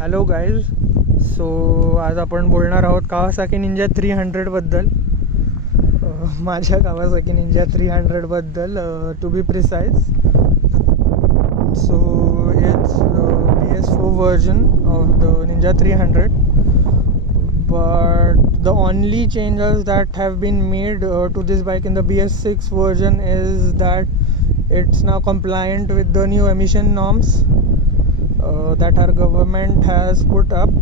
Hello guys. सो आज आपण बोलणार आहोत कावासाकी निंजा 300बद्दल. माझ्या कावासाकी निंजा 300बद्दल to be precise. So it's PS4 version of the Ninja 300, but the only changes that have been made to this bike in the BS6 version is that it's now compliant with the new emission norms that our government has put up.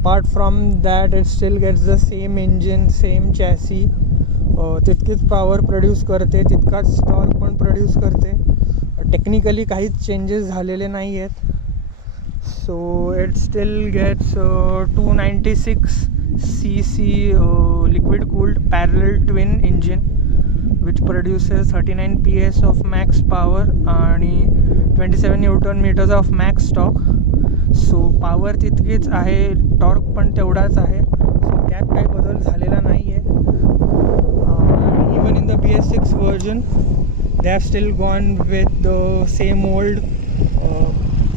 Apart from that, it still gets the same engine, same chassis. तितकीच power produce करते, तितकाच torque पण produce करते. Technically काहीच changes झालेले नाही आहेत. So it still gets 296cc liquid cooled parallel twin engine which produces 39 PS of max power आणि 27 newton metres of max torque. So power तितकीच आहे, टॉर्क पण तेवढाच आहे. सो त्यात काही बदल झालेला नाही आहे. Even in the BS6 version they have still gone with the same old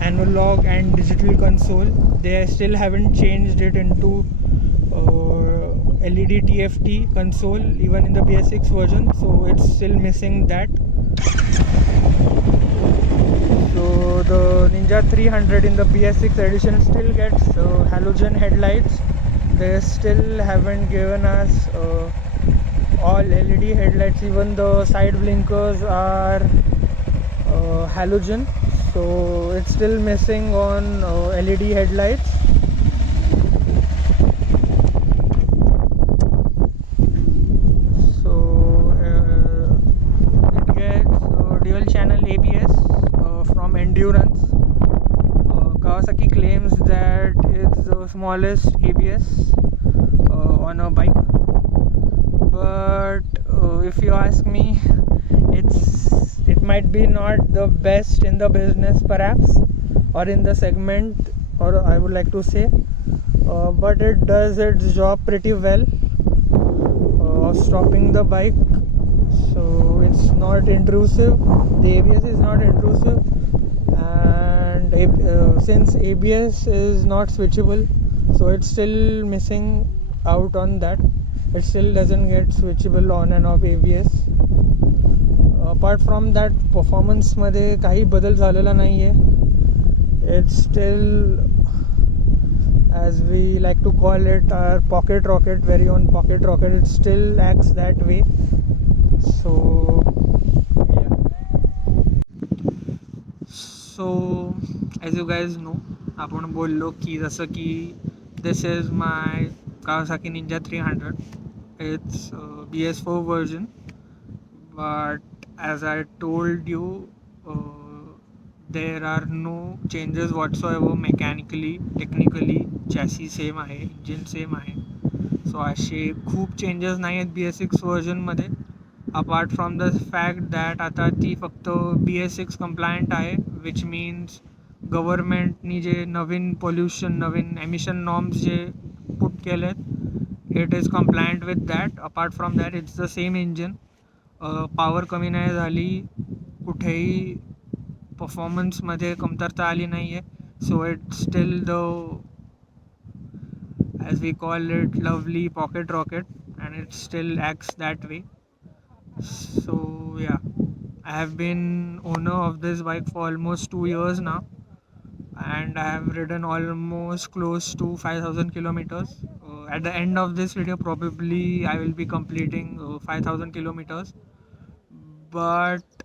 analog and digital console. They still haven't changed it into LED TFT console even in the BS6 version, so it's still missing that. So the Ninja 300 in the BS6 edition still gets halogen headlights. They still haven't given us all LED headlights. Even the side blinkers are halogen, so it's still missing on LED headlights. So it gets dual channel ABS from endurance. Kawasaki claims that it's the smallest ABS on a bike, but if you ask me, it might be not the best in the business perhaps, or in the segment, or I would like to say, but it does its job pretty well of stopping the bike. So it's not intrusive. The ABS is not intrusive, and since ABS is not switchable, so it's still missing out on that. It still doesn't get switchable on and off ABS. Apart from that, performance मध्ये काही बदल झालेला नाही आहे. It's still, as we like to call it, our pocket rocket, very own pocket rocket. It still acts that way. So yeah. So as you guys know, आपण बोललो की जसं की this is my Kawasaki Ninja 300. It's BS4 version, but as I told you, there are no changes whatsoever mechanically, technically. chassis same आहे, engine same आहे. सो असे खूप changes नाही आहेत BS6 वर्जनमध्ये. Apart from the fact that आता ती फक्त BS6 कंप्लायंट आहे, विच मीन्स गव्हर्मेंटनी जे नवीन पोल्युशन, नवीन एमिशन नॉर्म्स जे पुट केले आहेत, it is compliant with that. Apart from that it's the same engine. Power कमी नाही झाली, कुठेही परफॉर्मन्समध्ये कमतरता आली नाही आहे. So it's still the, as we call it, lovely pocket rocket, and it still acts that way. So yeah, I have been owner of this bike for almost 2 years now, and I have ridden almost close to 5,000 kilometers. At the end of this video, probably I will be completing 5,000 kilometers, but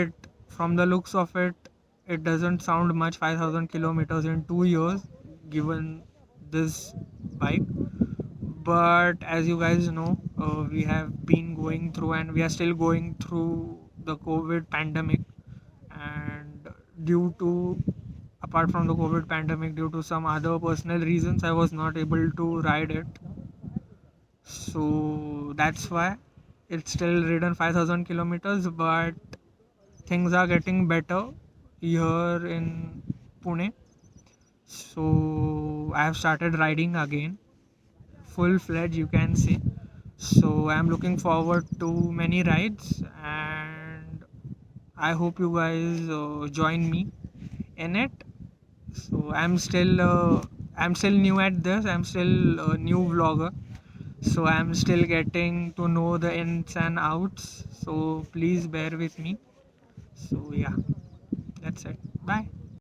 it, from the looks of it, it doesn't sound much, 5,000 kilometers in 2 years given this bike. But as you guys know, we have been going through, and we are still going through, the COVID pandemic, and due to, apart from the COVID pandemic, due to some other personal reasons, I was not able to ride it. So that's why it's still ridden 5,000 kilometers, but things are getting better here in Pune. So I have started riding again, full-fledged, you can say. So I'm looking forward to many rides, and I hope you guys join me in it. So I'm still new at this. I'm still a new vlogger. So I'm still getting to know the ins and outs. So please bear with me. So yeah, that's it. Bye.